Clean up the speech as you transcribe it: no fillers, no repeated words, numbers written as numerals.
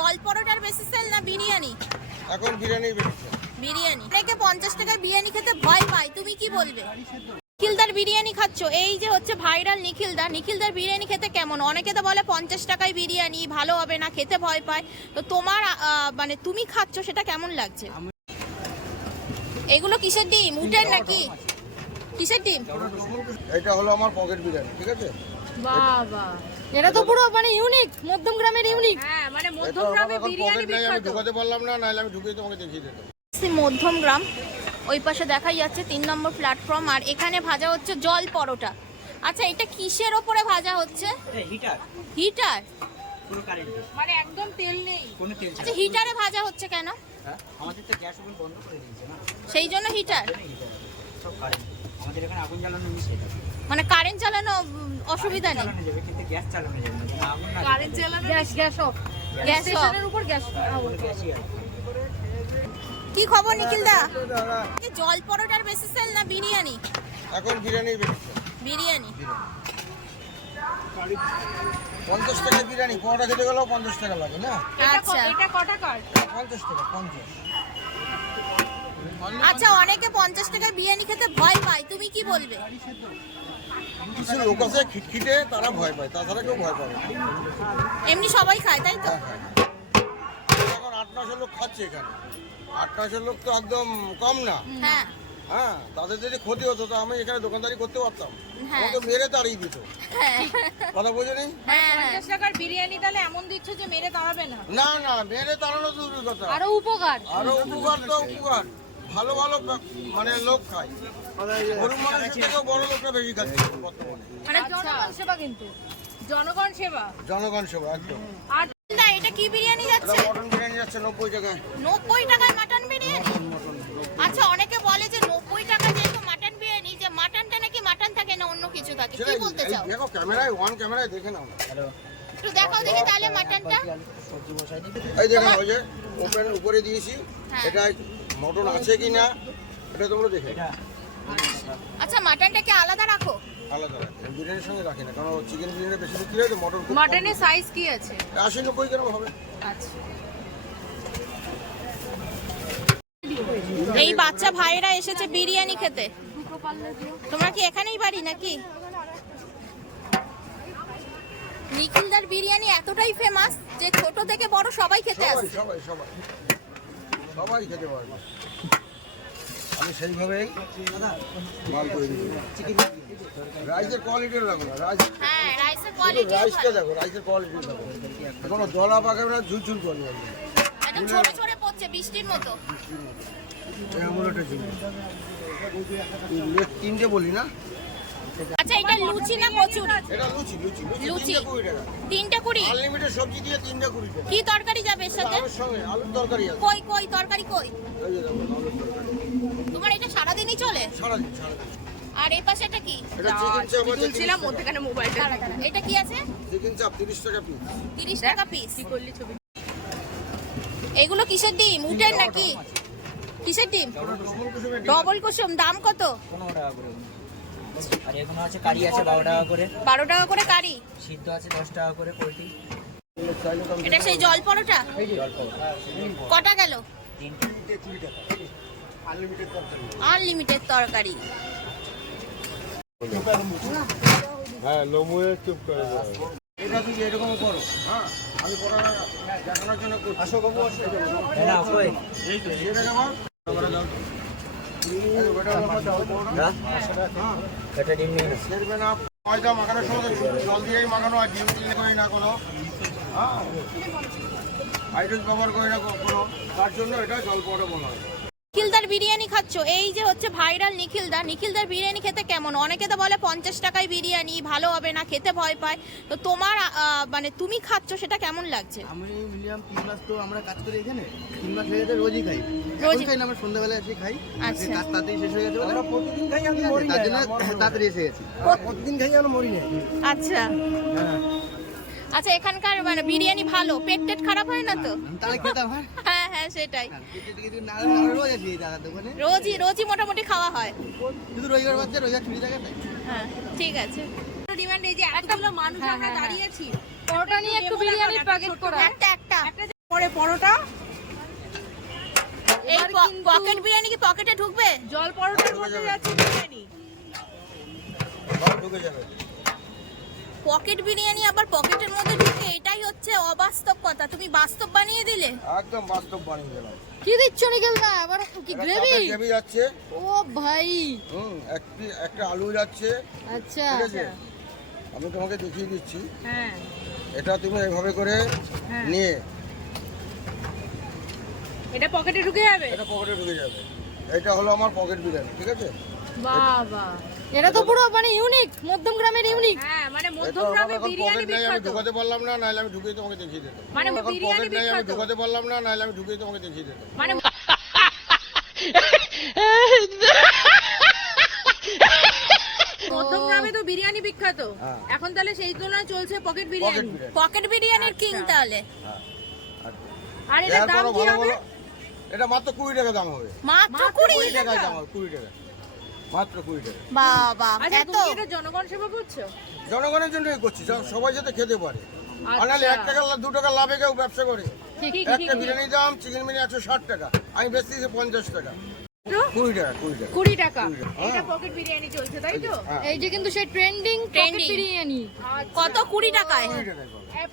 জল পরোটার বেশি সেল না বিরিয়ানি? এখন বিরিয়ানি বেশি। বিরিয়ানি থেকে 50 টাকায় বিরিয়ানি খেতে ভয় পায়, তুমি কি বলবে? নিখিলদার বিরিয়ানি খাচ্ছ, এই যে হচ্ছে ভাইরাল নিখিলদার বিরিয়ানি খেতে কেমন? অনেকে তো বলে 50 টাকায় বিরিয়ানি ভালো হবে না, খেতে ভয় পায়। তো তোমার মানে তুমি খাচ্ছ, সেটা কেমন লাগছে? এগুলো কিসের ডিম, উটের নাকি কিসের ডিম? এটা হলো আমার পকেট বিরিয়ানি, ঠিক আছে? বাবা, এটা তো পুরো মানে ইউনিক, মধ্যম গ্রামের ইউনিক। হ্যাঁ, মানে মধ্যম গ্রামে বিরিয়ানি আমি বিখ্যাত। ঢুকাতে পারলাম না, নাহলে আমি ঢুকিয়ে তোমাকে দেখিয়ে দিতাম। মধ্যম গ্রাম, ওই পাশে দেখাই যাচ্ছে 3 নম্বর প্ল্যাটফর্ম। আর এখানে ভাজা হচ্ছে জল পরোটা। আচ্ছা, এটা কিসের ওপরে ভাজা হচ্ছে? হিটার পুরো কারেন্ট, মানে একদম তেল নেই, কোনো তেল ছাড়া। আচ্ছা, হিটারে ভাজা হচ্ছে কেন? হ্যাঁ, আমাদের তো গ্যাস ওভেন বন্ধ করে দিয়েছে না, সেই জন্য হিটার। সব কারেন্ট। আমাদের এখানে আগুন জ্বালানো নিষেধ আছে। মানে কারেন্ট চালানো অসুবিধা নেই? চালানো যাবে, কিন্তু গ্যাস চালানো যাবে না, যেন আগুন না কারেন্ট চালানো গ্যাস অফ, গ্যাস স্টেশনের উপর গ্যাস। গ্যাসই আছে। কি খবর নিখিলদা? জল পরোটার বেশি সেল না বিরিয়ানি? এখন বিরিয়ানি বেশি। বিরিয়ানি 50 টাকা বিরিয়ানি, পরোটা খেতে গেলেও 50 টাকা লাগে না? আচ্ছা এটা কটা কার? 50 টাকা, 50। আচ্ছা, অনেকে 50 টাকায় বিরিয়ানি খেতে ভয় পায়, তুমি কি বলবে? কিছু লোক আছে খিটখিটে, তারা ভয় পায়, তাছাড়া কেউ ভয় পায় না। এমনি সবাই খায়, তাই তো? এখন 8-9 লোক খাচ্ছে এখানে। 8-9 লোক তো একদম কম না। হ্যাঁ হ্যাঁ, তাদের যদি ক্ষতি হতো তো আমি এখানে দোকানদারি করতে পারতাম। হ্যাঁ। আমাকে মেরে তাড়িয়ে দিত। হ্যাঁ কথা বোঝেনি? হ্যাঁ 50 টাকার বিরিয়ানি তাহলে এমন দিচ্ছ যে মেরে তাড়াবে না। না না, মেরে তাড়ানো দূরের কথা। আরো উপকার। আরো উপকার তো উপকার। ভালো ভালো মানে লোক খায়। গরিব মানুষের থেকেও বড় লোকরা বেশি খাচ্ছে বর্তমানে। মানে জনগণ সেবা, কিন্তু জনগণ সেবা। জনগণ সেবা একদম। আর না, এটা কি বিরিয়ানি এটা যাচ্ছে? মটন বিরিয়ানি যাচ্ছে 90 টাকায়। 90 টাকায় মাটন বিরিয়ানি? আচ্ছা, অনেকে বলে যে 90 টাকা যেহেতু মাটন বিরিয়ানি, যে মাটনটা নাকি মাটন থাকে না, অন্য কিছু থাকে, কি বলতে চাও? দেখো ক্যামেরায়, ওয়ান ক্যামেরায় দেখে নাও। একটু দেখাও দেখি তাহলে মাটনটা। সবজি বসাই দিই। এই দেখো, ওই যে ওপেন উপরে দিয়েছি, হ্যাঁ। এটা মটন আছে কিনা এটা তোমরা দেখে। এটা আচ্ছা, মাটনটা কি আলাদা রাখো? আলাদা রাখে, বিরিয়ানির সঙ্গে রাখি না, কারণ চিকেন বিরিয়ানি বেশি বিক্রি হয় তো, মটন খুব কম। মাটনের সাইজ কি আছে? 80-90 গ্রাম হবে। আচ্ছা, এই বাচ্চা ভাইরা এসেছে বিরিয়ানি খেতে। তোমরা কি এখানেই বাড়ি নাকি? নিখিলদার বিরিয়ানি এতটাই ফেমাস যে ছোট থেকে বড় সবাই খেতে সবাই আসে। সবাই সবাই সবাই খেতে পারবে। আমি সেইভাবেই মাল করে দিই। রাইসের কোয়ালিটিও দেখো না, হ্যাঁ, রাইসের কোয়ালিটি রাইসটা দেখো, রাইসের কোয়ালিটি দেখো। কোনো দলা পাকাবে না, ঝুলঝুল করবে না। একদম ঝরে ঝরে পড়ছে বৃষ্টির মতো। এমন একটা ঝুল। তিনটে বলি না? আচ্ছা, এটা লুচি না কচুরি? এটা লুচি, লুচি, লুচি 320 টাকা। 320? আনলিমিটেড সবজি দিয়ে 320 টাকা। কি তরকারি যাবে এর সাথে? আলুর সঙ্গে আলুর তরকারি আছে। কই কই তরকারি কই? এই যে দেখো, আলুর তরকারি। তোমার এটা সারাদিনই চলে? সারাদিন সারাদিন। আর এই পাশে এটা কি? এটা চিকেন চাপ আছে, তুলছিলাম মধ্যখানে মোবাইলটা। এটা কি আছে? চিকেন চাপ 30 টাকা পিস। 30 টাকা পিস। কি করলি ছবি? এগুলো কিসের ডিম, উটের নাকি কিসের ডিম? ডবল কুসুম, দাম কত? 15 টাকা করে। আর এখানে আছে কারি আছে 12 টাকা করে, 12 টাকা করে কারি। সিদ্ধ আছে 10 টাকা করে, পোলট্রি এটা সেই জল পরোটা? জল পাবো কটা গেল? 3টে। 20 টাকা। আনলিমিটেড তরকারি। আনলিমিটেড তরকারি। হ্যাঁ, লমুয়ে চুপ করে দাও। এটা তুমি এরকম করো। হ্যাঁ, আমি পড়া দেখানোর জন্য করছি। আসো বাবু, আসো। না কই এই তো এটা কেমন? আমরা দাও। হ্যাঁ, এটা ডিম নেই না। দেখবে না, ময়দা মাখানোর সময় তো জল দিয়েই মাখানো হয়, ডিম দিয়ে করি না কোনো। হ্যাঁ, হাইড্রোজ ব্যবহার করি না কোনো। তার জন্য এটা জল পড়ে বলা হয়। নিখিলদার বিরিয়ানি খাচ্ছ, এই যে হচ্ছে ভাইরাল নিখিলদার বিরিয়ানি খেতে কেমন? অনেকে তো বলে 50 টাকায় বিরিয়ানি ভালো হবে না, খেতে ভয় পায়। তো তোমার মানে তুমি খাচ্ছ, সেটা কেমন লাগছে? আমি মিনিমাম 3 মাস তো আমরা কাজ করি এখানে, 3 মাস হয়ে গেছে, রোজই খাই। রোজই খাই না, আমরা সন্ধ্যাবেলা এসে খাই। আচ্ছা। কাজ তাড়াতাড়ি শেষ হয়ে গেছে বলে আমরা প্রতিদিন খাই, আমি মরি না। তার জন্য তাড়াতাড়ি এসে গেছি। প্রতিদিন খাই, আমি মরি না। আচ্ছা আচ্ছা, এখানকার মানে বিরিয়ানি ভালো, পেট টেট খারাপ হয় না তো? তাহলে খেতাম। হ্যাঁ হ্যাঁ, সেটাই। না আমরা রোজ আসি এই দাদার দোকানে, রোজই মোটামুটি খাওয়া হয়। শুধু রবিবার বাদ দিয়ে রবিবার ছুটি থাকে তাই। হ্যাঁ, ঠিক আছে। ডিমান্ড এই যে এতগুলো মানুষ আমরা দাঁড়িয়েছি, পরোটা নিয়ে একটু বিরিয়ানির প্যাকেট করা। একটা তারপরে পরোটা এই এবার কিন্তু- পকেট বিরিয়ানি কি পকেটে ঢুকবে? জল পরোটার মধ্যে যাচ্ছে বিরিয়ানি। সব ঢুকে যাবে। পকেট বিরিয়ানি আবার পকেটের মধ্যে ঢুকে, এটাই হচ্ছে অবাস্তব কথা। তুমি বাস্তব বানিয়ে দিলে। একদম বাস্তব বানিয়ে দিলাম। কি দিচ্ছ নিখিল দা? আবার কি গ্রেভি? গ্রেভি যাচ্ছে, ও ভাই, একটা আলু যাচ্ছে, আচ্ছা ঠিক আছে? আমি তোমাকে দেখিয়ে দিচ্ছি। হ্যাঁ এটা তুমি এইভাবে করে হ্যাঁ। নিয়ে এটা পকেটে ঢুকে যাবে। এটা পকেটে ঢুকে যাবে। এটা হলো আমার পকেট বিরিয়ানি, ঠিক আছে? বাবা এটা তো পুরো মানে ইউনিক, মধ্যম গ্রামের ইউনিক। হ্যাঁ মানে এটা আমার মধ্যমগ্রামে এখন বিরিয়ানি পকেট নেই, আমি বিখ্যাত। ঢুকাতে পারলাম না, নাহলে আমি ঢুকিয়ে তোমাকে দেখিয়ে দিতাম। মানে এখন বিরিয়ানি পকেট নেই, আমি বিখ্যাত। ঢুকাতে পারলাম না, নাহলে আমি ঢুকিয়ে তোমাকে দেখিয়ে দিতাম। মানে মধ্যমগ্রামে তো বিরিয়ানি বিখ্যাত। হ্যাঁ। এখন তাহলে সেই তুলনায় চলছে pocket pocket biryani. Biryani. Pocket বিরিয়ানির কিং আচ্ছা। তাহলে। হ্যাঁ, আচ্ছা। আর এটার দাম এরপরও কি ভালো হবে? ভালো- এটা মাত্র 20 টাকা দাম হবে। মাত্র 20 20 টাকায় টাকা? দাম হবে, 20 টাকা। মাত্র 20 টাকা। বাবা, আচ্ছা এত? তুমি কি এটা জনগণ সেবা করছো? জনগণের জন্যই করছি, সবাই যাতে খেতে পারে। আর নাহলে আচ্ছা। 1 টাকা 2 টাকা লাভে কেউ ব্যবসা করে। ঠিক ঠিক একটা বিরিয়ানির দাম চিকেন বিরিয়ানি 160 টাকা, আমি বেচতেছি 50 টাকা। 20 টাকা, 20 টাকা। 20 টাকা। 20 টাকা। এটা পকেট বিরিয়ানি চলছে তাই তো? হ্যাঁ, এই যে কিন্তু সেই ট্রেন্ডিং Trending। বিরিয়ানি। আচ্ছা। কত? 20 টাকায়? 20 টাকায় পাবে।